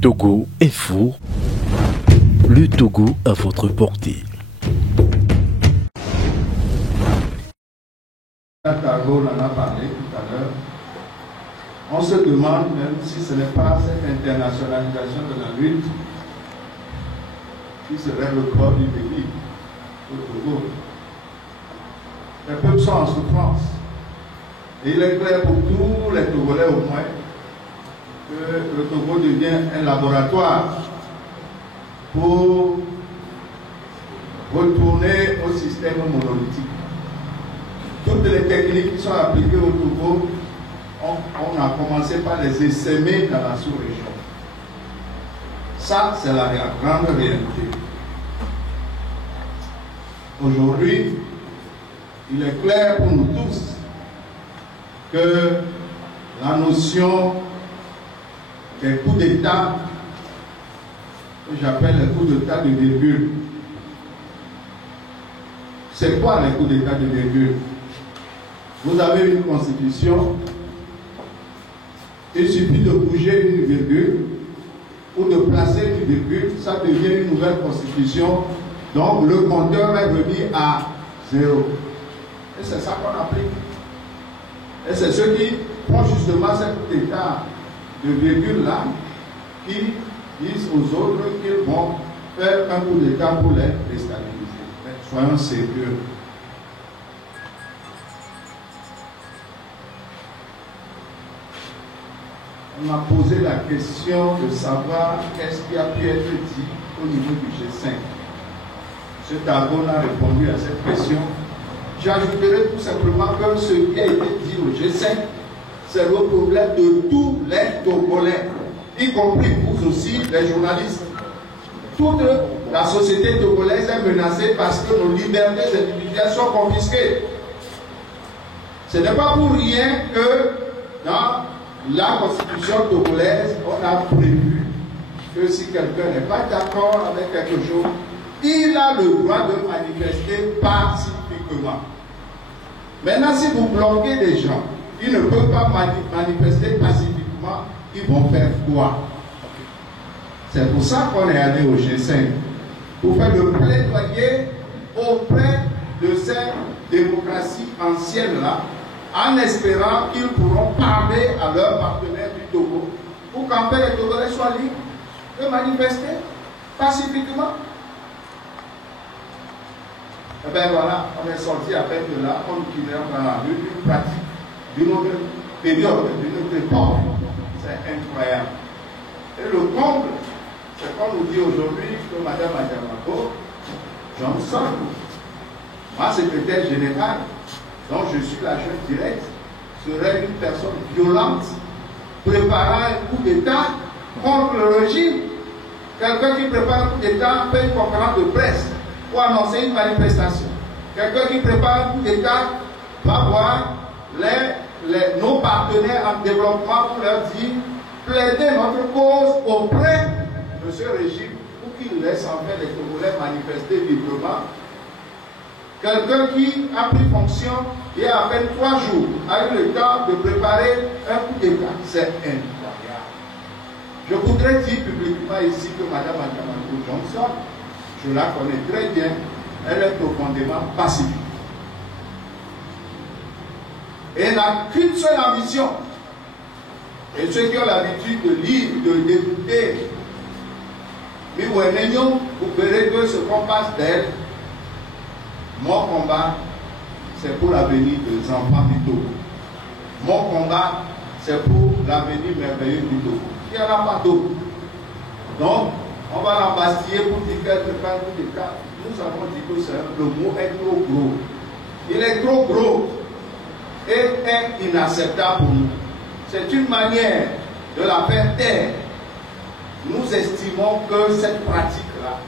Togo Info, le Togo à votre portée. Cargo en a parlé tout à l'heure. On se demande même si ce n'est pas cette internationalisation de la lutte qui serait le corps du pays au Togo. Les peuples sont en souffrance. Et il est clair pour tous les Togolais au moins que le Togo devient un laboratoire pour retourner au système monolithique. Toutes les techniques qui sont appliquées au Togo, on a commencé par les essaimer dans la sous-région. Ça, c'est la grande réalité. Aujourd'hui, il est clair pour nous tous que la notion des coups d'État, que j'appelle les coups d'État de virgule, c'est quoi les coups d'État de virgule? Vous avez une constitution, il suffit de bouger une virgule ou de placer une virgule, ça devient une nouvelle constitution, donc le compteur est revenu à 0. Et c'est ça qu'on applique. Et c'est ceux qui font justement cet coup d'État de virgule-là qui disent aux autres qu'ils vont faire un coup d'État pour les déstabiliser. Mais soyons sérieux. On m'a posé la question de savoir qu'est-ce qui a pu être dit au niveau du G5. M. Targon a répondu à cette question. J'ajouterai tout simplement que ce qui a été dit au G5, c'est le problème de tous les Togolais, y compris vous aussi, les journalistes. Toute la société togolaise est menacée parce que nos libertés individuelles sont confisquées. Ce n'est pas pour rien que dans la constitution togolaise, on a prévu que si quelqu'un n'est pas d'accord avec quelque chose, il a le droit de manifester pacifiquement. Maintenant, si vous bloquez des gens qui ne peuvent pas manifester pacifiquement, ils vont faire quoi? C'est pour ça qu'on est allé au G5, pour faire le plaidoyer auprès de ces démocraties anciennes-là, en espérant qu'ils pourront parler à leurs partenaires du Togo pour qu'en fait les Togolais soient libres de manifester pacifiquement. Et bien voilà, on est sorti à peine de là, on nous dans la rue, une pratique d'une autre période, d'une autre époque. C'est incroyable. Et le comble, c'est qu'on nous dit aujourd'hui que Mme Adjamako Johnson, ma secrétaire générale, dont je suis l'agent direct, serait une personne violente, préparant un coup d'État contre le régime. Quelqu'un qui prépare un coup d'État fait une conférence de presse pour annoncer une manifestation. Quelqu'un qui prépare un coup d'État va voir nos partenaires en développement pour leur dire plaider notre cause auprès de ce régime pour qu'il laisse en fait les Togolais manifester librement. Quelqu'un qui a pris fonction il y a à peine 3 jours a eu le temps de préparer un coup d'État. C'est incroyable. Je voudrais dire publiquement ici que Mme Adjamako Johnson, je la connais très bien, elle est profondément pacifique. Et elle n'a qu'une seule ambition. Et ceux qui ont l'habitude de lire, d'écouter, vous verrez que ce qu'on passe d'elle, mon combat, c'est pour l'avenir des enfants du Togo. Mon combat, c'est pour l'avenir merveilleux du Togo. Il n'y en a pas d'autre. Donc, on va l'embastiller pour dire qu'elle prépare un coup d'État. Nous avons dit que le mot est trop gros. Il est trop gros et est inacceptable pour nous. C'est une manière de la faire taire. Nous estimons que cette pratique-là,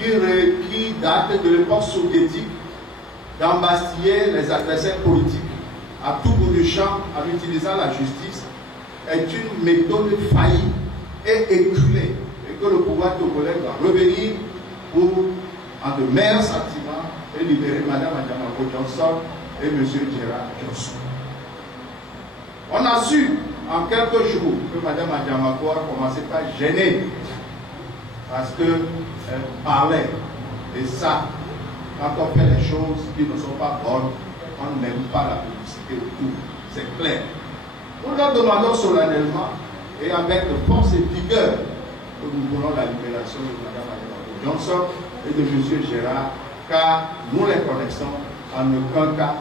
qui date de l'époque soviétique, d'embastiller les adversaires politiques à tout bout de champ en utilisant la justice, est une méthode faillie et éculée, et que le pouvoir togolais doit revenir pour, en de meilleurs sentiments, et libérer Mme Adjamako Johnson et M. Gérard Johnson. On a su en quelques jours que Mme Adjamako a commencé par gêner parce qu'elle parlait. Et ça, quand on fait les choses qui ne sont pas bonnes, on n'aime pas la publicité autour. C'est clair. Nous leur demandons solennellement et avec force et vigueur que nous voulons la libération de Mme Adjamako Johnson et de M. Gérard, car nous les connaissons. En aucun cas,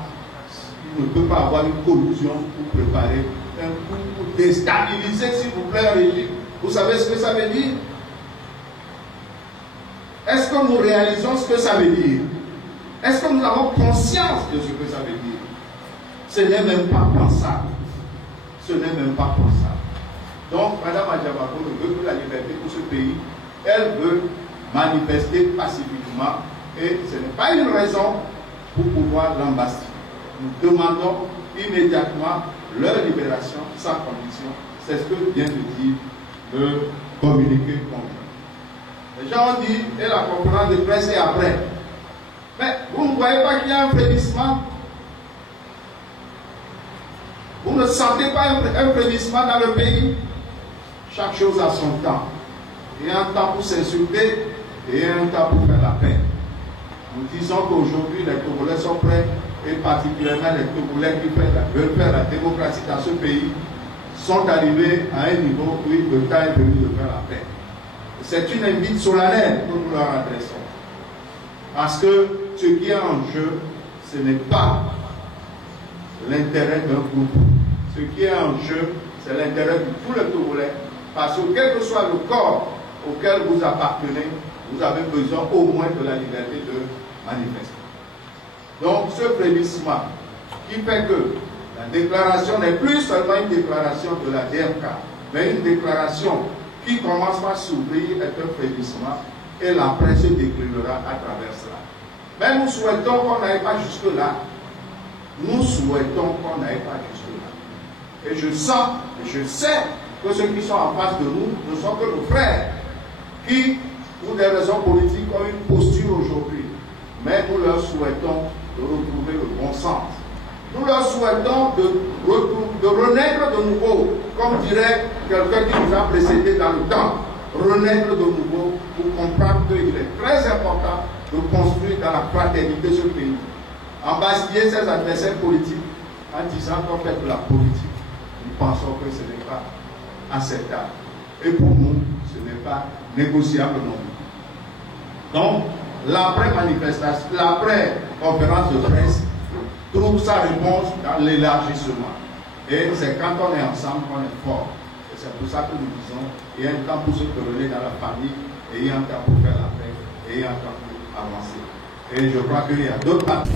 il ne peut pas avoir une collusion pour préparer un coup pour déstabiliser, s'il vous plaît, un régime. Vous savez ce que ça veut dire? Est-ce que nous réalisons ce que ça veut dire? Est-ce que nous avons conscience de ce que ça veut dire? Ce n'est même pas pensable. Ce n'est même pas pensable. Donc, Mme Adjamako ne veut que la liberté pour ce pays. Elle veut manifester pacifiquement et ce n'est pas une raison pour pouvoir l'embastiller. Nous demandons immédiatement leur libération sans condition. C'est ce que vient de dire le communiqué conjoint. Les gens ont dit, et la conférence de presse est après. Mais vous ne voyez pas qu'il y a un frémissement? Vous ne sentez pas un frémissement dans le pays? Chaque chose a son temps. Il y a un temps pour s'insulter et il y a un temps pour faire la paix. Nous disons qu'aujourd'hui, les Togolais sont prêts, et particulièrement les Togolais qui veulent faire la démocratie dans ce pays, sont arrivés à un niveau où le temps est venu de faire la paix. C'est une invite solennelle que nous leur adressons. Parce que ce qui est en jeu, ce n'est pas l'intérêt d'un groupe. Ce qui est en jeu, c'est l'intérêt de tous les Togolais. Parce que quel que soit le corps auquel vous appartenez, vous avez besoin au moins de la liberté de manifester. Donc ce frémissement qui fait que la déclaration n'est plus seulement une déclaration de la DRK, mais une déclaration qui commence par s'ouvrir est un frémissement et la presse se déclinera à travers cela. Mais nous souhaitons qu'on n'aille pas jusque-là. Nous souhaitons qu'on n'aille pas jusque-là. Et je sens, je sais que ceux qui sont en face de nous ne sont que nos frères qui, pour des raisons politiques, ont une posture aujourd'hui. Mais nous leur souhaitons de retrouver le bon sens. Nous leur souhaitons de renaître de nouveau, comme dirait quelqu'un qui nous a précédés dans le temps, renaître de nouveau pour comprendre qu'il est très important de construire dans la fraternité ce pays. Embastiller ses adversaires politiques en disant qu'on fait de la politique, nous pensons que ce n'est pas acceptable. Et pour nous, ce n'est pas négociable non plus. Donc, l'après-manifestation, l'après-conférence de presse trouve sa réponse dans l'élargissement. Et c'est quand on est ensemble qu'on est fort. Et c'est pour ça que nous disons, il y a un temps pour se quereller dans la famille, et il y a un temps pour faire la paix, et il y a un temps pour avancer. Et je crois qu'il y a d'autres parties.